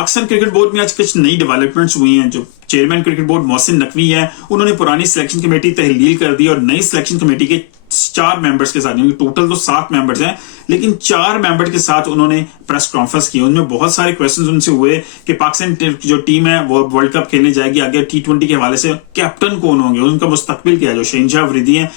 Pakistan cricket board में आज कुछ नई डेवलपमेंट्स हुई हैं। जो chairman cricket board Mohsin Naqvi है, उन्होंने पुरानी सिलेक्शन कमेटी तहलील कर दी और नई सिलेक्शन कमेटी के 4 मेंबर्स के साथ, यानी टोटल तो 7 मेंबर्स हैं, लेकिन 4 मेंबर के साथ उन्होंने प्रेस कॉन्फ्रेंस की। उनमें बहुत सारे क्वेश्चंस उनसे हुए कि पाकिस्तान जो टीम है वो वर्ल्ड कप खेलने जाएगी, आगे T20 के हवाले से कैप्टन कौन होंगे, उनका मुस्तकबिल क्या है। जो शहनशाह अफरीदी हैं,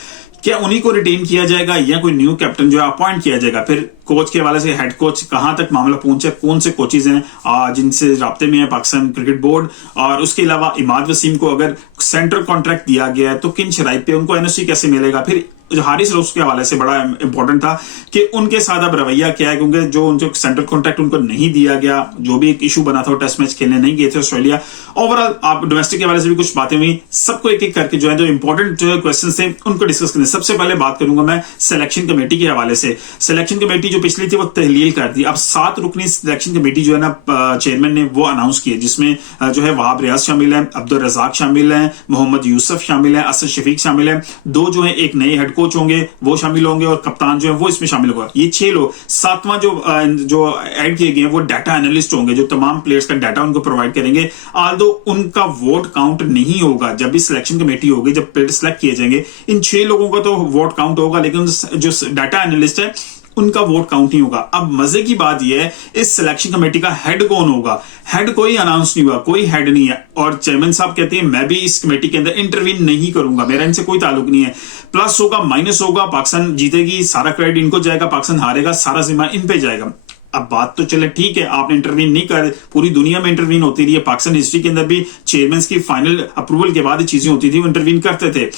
क्या उन्हीं को रिटेन किया जाएगा या कोई न्यू कैप्टन जो है अपॉइंट किया जाएगा। फिर कोच के हवाले से हेड कोच कहां तक मामला पहुंचे, कौन से कोचेज हैं जिनसे राब्ते में है पाकिस्तान क्रिकेट बोर्ड, और उसके अलावा इमाद वसीम को अगर सेंट्रल कॉन्ट्रैक्ट दिया गया है तो किन शराइत पे उनको NOC कैसे मिलेगा। फिर जो हारिस रोस के हवाले से बड़ा इंपॉर्टेंट था कि उनके साथ अब रवैया क्या है, क्योंकि जो उनको सेंट्रल कॉन्ट्रैक्ट उनको नहीं दिया गया, जो भी एक इशू बना था, टेस्ट मैच खेलने नहीं गए थे ऑस्ट्रेलिया। ओवरऑल आप डोमेस्टिक के हवाले से भी कुछ बातें हुई, सबको एक एक करके जो है जो इंपॉर्टेंट क्वेश्चन थे उनको डिस्कस करने। सबसे पहले बात करूंगा मैं सिलेक्शन कमेटी के हवाले से। सिलेक्शन कमेटी जो पिछली थी वो तहलील कर दी। अब 7 रुकनी सिलेक्शन कमेटी जो है ना चेयरमैन ने वो अनाउंस की है, जिसमें जो है वहाब रियाज शामिल है, अब्दुल रजाक शामिल है, मोहम्मद यूसुफ शामिल है, असद शफीक शामिल है, 2 जो है एक नए हेड कोच होंगे वो शामिल होंगे और कप्तान जो है वो इसमें शामिल होगा। ये 6 लोग। 7वां जो ऐड किए गए हैं वो डाटा एनालिस्ट होंगे, जो तमाम प्लेयर्स का डाटा उनको प्रोवाइड करेंगे। आल्दो उनका वोट काउंट नहीं होगा जब भी सिलेक्शन कमेटी होगी, जब प्लेयर सिलेक्ट किए जाएंगे, इन 6 लोगों का तो वोट काउंट होगा, लेकिन जो डाटा एनालिस्ट है उनका वोट काउंट नहीं होगा। अब मजे की बात यह है, इस सिलेक्शन कमेटी का हेड कौन होगा? हेड कोई अनाउंस नहीं हुआ, कोई हेड नहीं है। और चेयरमैन साहब कहते हैं मैं भी इस कमेटी के अंदर इंटरवीन नहीं करूंगा, मेरा इनसे कोई ताल्लुक नहीं है। प्लस होगा माइनस होगा, पाकिस्तान जीतेगी सारा क्रेडिट इनको जाएगा, पाकिस्तान हारेगा सारा जिम्मा इन पे जाएगा। अब बात तो चले ठीक है, आपने इंटरवीन नहीं कर, पूरी दुनिया में इंटरवीन होती रही है, पाकिस्तान हिस्ट्री के अंदर भी चेयरमैन की फाइनल अप्रूवल के बाद चीजें होती थी, वो इंटरवीन करते थे।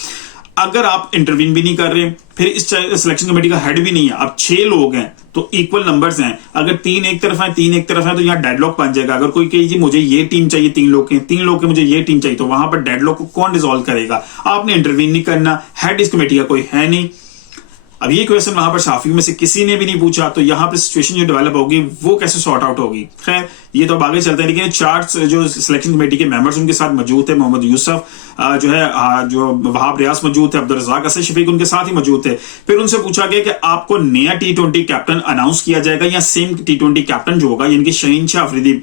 अगर आप इंटरवीन भी नहीं कर रहे, फिर इस सिलेक्शन कमेटी का हेड भी नहीं है, अब 6 लोग हैं तो इक्वल नंबर्स हैं, अगर 3 एक तरफ है 3 एक तरफ है तो यहाँ डेडलॉक बन जाएगा। अगर कोई कहे जी मुझे ये टीम चाहिए 3 लोग के मुझे ये टीम चाहिए, तो वहां पर डेडलॉक को कौन रिजॉल्व करेगा? आपने इंटरवीन नहीं करना, हेड इस कमेटी का कोई है नहीं। अब ये क्वेश्चन वहां पर साफी में से किसी ने भी नहीं पूछा, तो यहां पर सिचुएशन जो डेवलप होगी वो कैसे सॉर्ट आउट होगी। खैर ये तो अब आगे चलते हैं, लेकिन 4 जो सिलेक्शन कमेटी के मेंबर्स उनके साथ मौजूद थे। मोहम्मद यूसुफ जो है, जो वहाब रियाज मौजूद थे, अब्दुल रजाक, असद शफीक उनके साथ ही मौजूद थे। फिर उनसे पूछा गया कि आपको नया T20 कैप्टन अनाउंस किया जाएगा या सेम T20 कैप्टन जो होगा, यानी कि शहनशाह अफरीदी,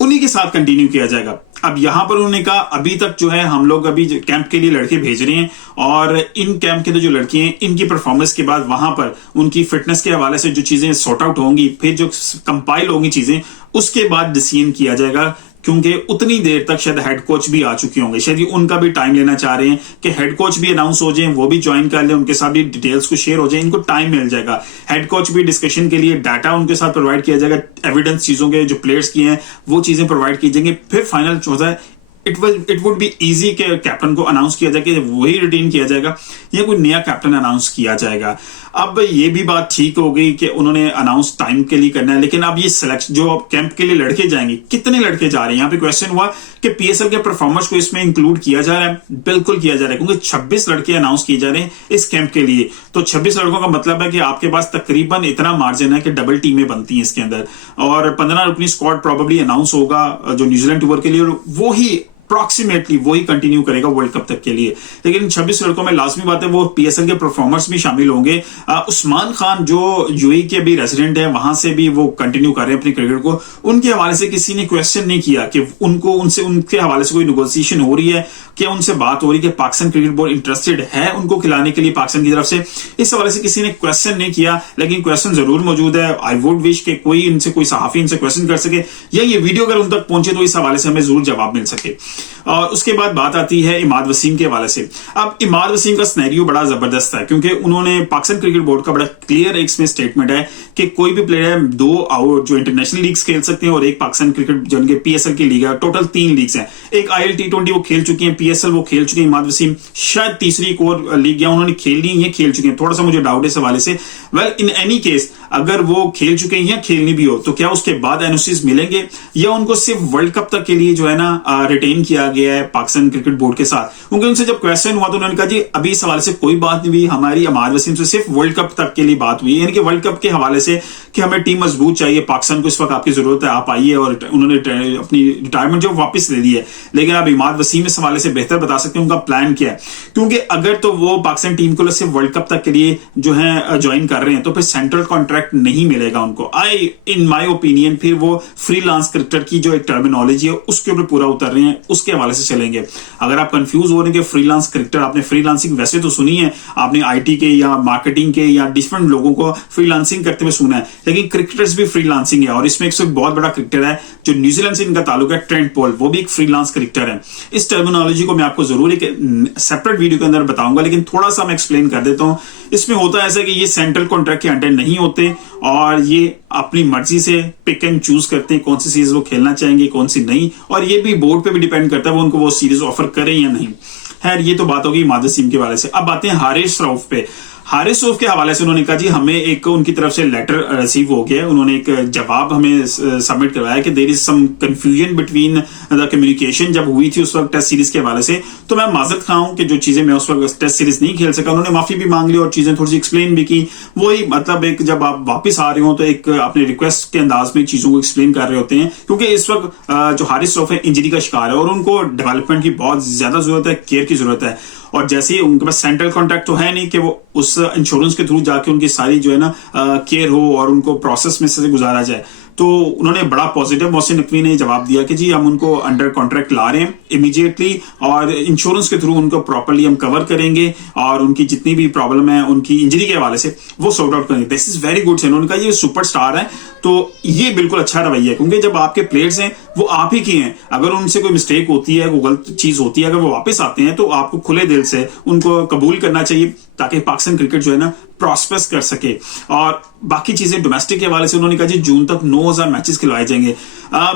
उन्हीं के साथ कंटिन्यू किया जाएगा। अब यहां पर उन्होंने कहा अभी तक जो है हम लोग अभी कैंप के लिए लड़के भेज रहे हैं, और इन कैंप के जो लड़के हैं इनकी परफॉर्मेंस के बाद वहां पर उनकी फिटनेस के हवाले से जो चीजें सॉर्ट आउट होंगी, फिर जो कंपाइल होंगी चीजें, उसके बाद डिसीजन किया जाएगा। क्योंकि उतनी देर तक शायद हेड कोच भी आ चुके होंगे, शायद उनका भी टाइम लेना चाह रहे हैं कि हेड कोच भी अनाउंस हो जाए, वो भी ज्वाइन कर ले, उनके साथ भी डिटेल्स को शेयर हो जाए, इनको टाइम मिल जाएगा। हेड कोच भी डिस्कशन के लिए डाटा उनके साथ प्रोवाइड किया जाएगा, एविडेंस चीजों के जो प्लेयर्स की हैं वो चीजें प्रोवाइड की जाएंगी। फिर फाइनल जो होता है इट वुड बी इजी के कैप्टन को अनाउंस किया जाए कि वही रिटेन किया जाएगा या कोई नया कैप्टन अनाउंस किया जाएगा। अब ये भी बात ठीक हो गई कि उन्होंने अनाउंस टाइम के लिए करना है, लेकिन अब ये सिलेक्शन जो कैंप के लिए लड़के जाएंगे, कितने लड़के जा रहे हैं? यहाँ पे क्वेश्चन हुआ कि PSL के परफॉर्मर्स को इसमें इंक्लूड किया जा रहा है। बिल्कुल किया जा रहा है, क्योंकि 26 लड़के अनाउंस किए जा रहे हैं इस कैंप के लिए। तो 26 लड़कों का मतलब है कि आपके पास तकरीबन इतना मार्जिन है कि डबल टीमें बनती हैं इसके अंदर, और 15 रुकनी स्क्वाड प्रॉबेबली अनाउंस होगा जो न्यूजीलैंड टूर के लिए, वो ही अप्रोक्सीमेटली वही कंटिन्यू करेगा वर्ल्ड कप तक के लिए। लेकिन 26 लड़कों में लाजमी बात है वो PSL के परफॉर्मर्स भी शामिल होंगे। उस्मान खान जो UAE के भी रेजिडेंट हैं, वहां से भी वो कंटिन्यू कर रहे हैं अपनी क्रिकेट को। उनके हवाले से किसी ने क्वेश्चन नहीं किया कि उनके हवाले से कोई नेगोशिएशन हो रही है, क्या उनसे बात हो रही है कि पाकिस्तान क्रिकेट बोर्ड इंटरेस्टेड है उनको खिलाने के लिए पाकिस्तान की तरफ से। इस हवाले से किसी ने क्वेश्चन नहीं किया, लेकिन क्वेश्चन जरूर मौजूद है। आई वुड विश के कोई सहाफी इनसे क्वेश्चन कर सके, या ये वीडियो अगर उन तक पहुंचे तो इस हवाले से हमें जरूर जवाब मिल सके। और उसके बाद बात आती है इमाद वसीम के हवाले से। अब इमाद वसीम का सिनेरियो बड़ा जबरदस्त है, क्योंकि उन्होंने पाकिस्तान क्रिकेट बोर्ड का बड़ा क्लियर एक इसमें स्टेटमेंट है कि कोई भी प्लेयर है 2 आउट जो इंटरनेशनल लीग्स खेल सकते हैं और एक पाकिस्तान क्रिकेट जो उनके PSL की लीग है। टोटल 3 लीग्स हैं, एक IL T20 वो खेल चुकी है, PSL वो खेल चुके हैं। इमाद वसीम शायद तीसरी एक और लीग या उन्होंने खेलनी है, खेल चुके हैं, थोड़ा सा मुझे डाउट है इस हवाले से। वेल इन एनी केस अगर वो खेल चुके हैं या खेलनी भी हो, तो क्या उसके बाद NOCs मिलेंगे या उनको सिर्फ वर्ल्ड कप तक के लिए जो है ना रिटेन किया गया है पाकिस्तान क्रिकेट बोर्ड के साथ। क्योंकि उनसे जब क्वेश्चन हुआ तो उन्होंने कहा जी अभी इस हवाले से कोई बात नहीं हुई, हमारी अमाद वसीम से सिर्फ वर्ल्ड कप तक के लिए बात हुई, यानी कि वर्ल्ड कप के हवाले से कि हमें टीम मजबूत चाहिए, पाकिस्तान को इस वक्त आपकी जरूरत है, आप आइए, और उन्होंने अपनी रिटायरमेंट जो वापस ले ली है। लेकिन आप इमाद वसीम इस हवाले से बेहतर बता सकते हैं उनका प्लान क्या है, क्योंकि अगर तो वो पाकिस्तान टीम को सिर्फ वर्ल्ड कप तक के लिए जो है ज्वाइन कर रहे हैं तो फिर सेंट्रल कॉन्ट्रैक्ट नहीं मिलेगा उनको। इन माय ओपिनियन फिर वो फ्रीलांस क्रिकेटर की जो एक टर्मिनोलॉजी है उसके ऊपर पूरा उतर रहे हैं, उसके हवाले से चलेंगे। अगर आप कंफ्यूज हो रहे हैं कि फ्रीलांस क्रिकेटर, आपने फ्रीलांसिंग वैसे तो सुनी है, आपने आईटी के या मार्केटिंग के या डिफरेंट लोगों को फ्रीलांसिंग करते हुए सुना है, लेकिन क्रिकेटर्स भी फ्रीलांसिंग है। और इसमें एक बहुत बड़ा क्रिकेटर है जो न्यूजीलैंड से इनका ताल्लुक है, ट्रेंट पोल, वो भी एक फ्रीलांस क्रिकेटर है। इस टर्मिनोलॉजी को मैं आपको जरूर एक सेपरेट वीडियो के अंदर बताऊंगा, लेकिन थोड़ा सा मैं एक्सप्लेन कर देता हूं। इसमें होता है ऐसा कि ये सेंट्रल कॉन्ट्रैक्ट के अंडर नहीं होते और ये अपनी मर्जी से पिक एंड चूज करते हैं कौन सी सीरीज वो खेलना चाहेंगे कौन सी नहीं, और ये भी बोर्ड पे भी डिपेंड करता है वो उनको वो सीरीज ऑफर करें या नहीं। खैर ये तो बात होगी इमाद वसीम के हवाले से। अब आते हैं हारिस रऊफ पे। हारिस रऊफ के हवाले से उन्होंने कहा जी हमें एक उनकी तरफ से लेटर रिसीव हो गया है, उन्होंने एक जवाब हमें सबमिट करवाया कि there is some confusion between the communication जब हुई थी उस वक्त टेस्ट सीरीज के हवाले से। तो मैं माजरत खा हूं कि जो चीजें मैं उस वक्त टेस्ट सीरीज नहीं खेल सका, उन्होंने माफी भी मांग ली और चीजें थोड़ी सी एक्सप्लेन भी की। वही मतलब एक जब आप वापस आ रहे हो तो एक अपने रिक्वेस्ट के अंदाज में चीजों को एक्सप्लेन कर रहे होते हैं, क्योंकि इस वक्त जो हारिस रऊफ है इंजरी का शिकार है और उनको डेवलपमेंट की बहुत ज्यादा जरूरत है, केयर की जरूरत है। और जैसे ही उनके पास सेंट्रल कॉन्ट्रैक्ट तो है नहीं कि वो उस इंश्योरेंस के थ्रू जाके उनकी सारी जो है ना केयर हो और उनको प्रोसेस में से गुजारा जाए, तो उन्होंने बड़ा पॉजिटिव मोहसिन नकवी ने जवाब दिया कि जी हम उनको अंडर कॉन्ट्रैक्ट ला रहे हैं इमीडिएटली और इंश्योरेंस के थ्रू उनको प्रॉपर्ली हम कवर करेंगे और उनकी जितनी भी प्रॉब्लम है उनकी इंजरी के हवाले से वो सॉर्ट आउट करेंगे। This is very good. उन्होंने कहा ये सुपरस्टार है, तो ये बिल्कुल अच्छा रवैया है, क्योंकि जब आपके प्लेयर्स हैं वो आप ही की हैं, अगर उनसे कोई मिस्टेक होती है, कोई गलत चीज होती है, अगर वो वापस आते हैं तो आपको खुले दिल से उनको कबूल करना चाहिए ताकि पाकिस्तान क्रिकेट जो है ना प्रॉस्पेस कर सके। और बाकी चीजें डोमेस्टिक के हवाले से उन्होंने कहा जी जून तक 9000 मैचेस खिलवाए जाएंगे।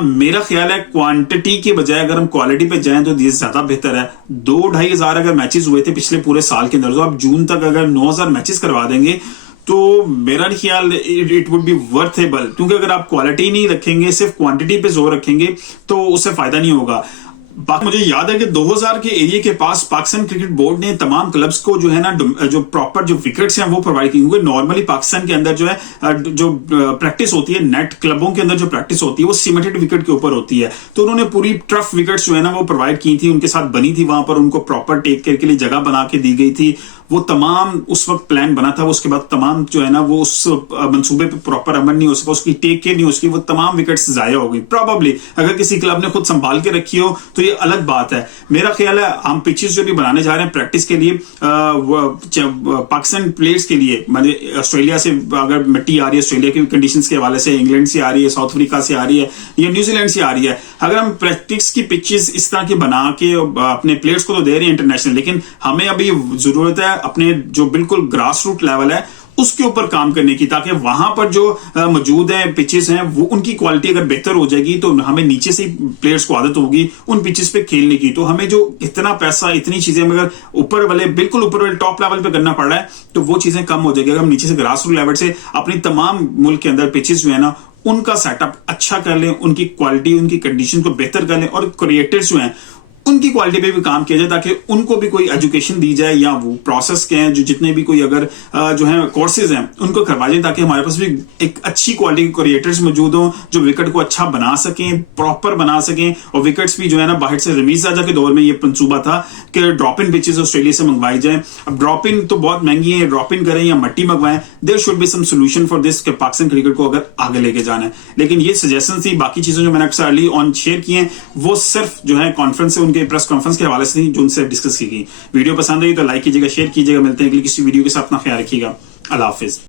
मेरा ख्याल है क्वांटिटी के बजाय अगर हम क्वालिटी पे जाएं तो ये ज्यादा बेहतर है। 2-2.5 हजार अगर मैचेस हुए थे पिछले पूरे साल के अंदर, तो आप जून तक अगर 9000 मैचेस करवा देंगे तो मेरा ख्याल इट वुड बी वर्थेबल, क्योंकि अगर आप क्वालिटी नहीं रखेंगे सिर्फ क्वांटिटी पे जोर रखेंगे तो उससे फायदा नहीं होगा। बाकी मुझे याद है कि 2000 के एरिया के पास पाकिस्तान क्रिकेट बोर्ड ने तमाम क्लब्स को जो है ना जो प्रॉपर जो विकेट्स हैं वो प्रोवाइड की, क्योंकि नॉर्मली पाकिस्तान के अंदर जो है जो प्रैक्टिस होती है नेट क्लबों के अंदर जो प्रैक्टिस होती है वो सीमेंटेड विकेट के ऊपर होती है, तो उन्होंने पूरी टफ विकेट्स जो है ना वो प्रोवाइड की थी, उनके साथ बनी थी, वहां पर उनको प्रॉपर टेक केयर के लिए जगह बना के दी गई थी। वो तमाम उस वक्त प्लान बना था, उसके बाद तमाम जो है ना वो उस मंसूबे पे प्रॉपर अमल नहीं हो सका, उसकी टेक केयर नहीं हो सकी, वो तमाम विकेट्स जाया हो गई। प्रॉबेबली अगर किसी क्लब ने खुद संभाल के रखी हो तो ये अलग बात है। मेरा ख्याल है हम पिचेस जो भी बनाने जा रहे हैं प्रैक्टिस के लिए पाकिस्तान प्लेयर्स के लिए, मतलब ऑस्ट्रेलिया से अगर मिट्टी आ रही है, ऑस्ट्रेलिया की कंडीशंस के हवाले से इंग्लैंड से आ रही है, साउथ अफ्रीका से आ रही है या न्यूजीलैंड से आ रही है, अगर हम प्रैक्टिस की पिचेस इस तरह की बना के अपने प्लेयर्स को तो दे रहे हैं इंटरनेशनल, लेकिन हमें अभी जरूरत है अपने जो बिल्कुल ग्रास रूट लेवल है उसके ऊपर काम करने की, ताकि वहां पर जो मौजूद है पिचेस हैं वो उनकी क्वालिटी अगर बेहतर हो जाएगी तो हमें नीचे से ही प्लेयर्स को आदत होगी उन पिचेस पे खेलने की। तो हमें जो इतना पैसा इतनी चीजें अगर ऊपर वाले बिल्कुल ऊपर वाले टॉप लेवल पे करना पड़ रहा है तो वो चीजें कम हो जाएगी अगर हम नीचे से ग्रास रूट लेवल से अपनी तमाम मुल्क के अंदर पिचेस जो है ना उनका सेटअप अच्छा कर लें, उनकी क्वालिटी उनकी कंडीशन को बेहतर कर लें और क्रिएटर्स जो हैं उनकी क्वालिटी पे भी काम किया जाए, ताकि उनको भी कोई एजुकेशन दी जाए या वो प्रोसेस के हैं जो जितने भी कोई अगर जो है कोर्सेज हैं उनको करवा जाए, ताकि हमारे पास भी एक अच्छी क्वालिटी के क्रिएटर्स मौजूद हों जो विकेट को अच्छा बना सकें, प्रॉपर बना सकें। और विकेट्स भी जो है ना बाहर से रमीज राजा के दौर में ये मंसूबा था कि ड्रॉप इन पिचेस ऑस्ट्रेलिया से मंगवाई जाए। अब ड्रॉप इन तो बहुत महंगी है, ड्रॉप इन करें या मट्टी मंगवाएं, there should be some solution for this कि पाकिस्तान क्रिकेट को अगर आगे लेके जाना है। लेकिन ये सजेशन थी, बाकी चीजें जो मैंने अक्सर अर्ली ऑन शेयर की हैं वो सिर्फ जो है कॉन्फ्रेंस से उनके प्रेस कॉन्फ्रेंस के हवाले से थी जो उनसे डिस्कस की गई। वीडियो पसंद आई तो लाइक कीजिएगा, शेयर कीजिएगा। मिलते हैं अगली किसी वीडियो के साथ, अपना ख्याल रखिएगा। अल्लाह हाफिज।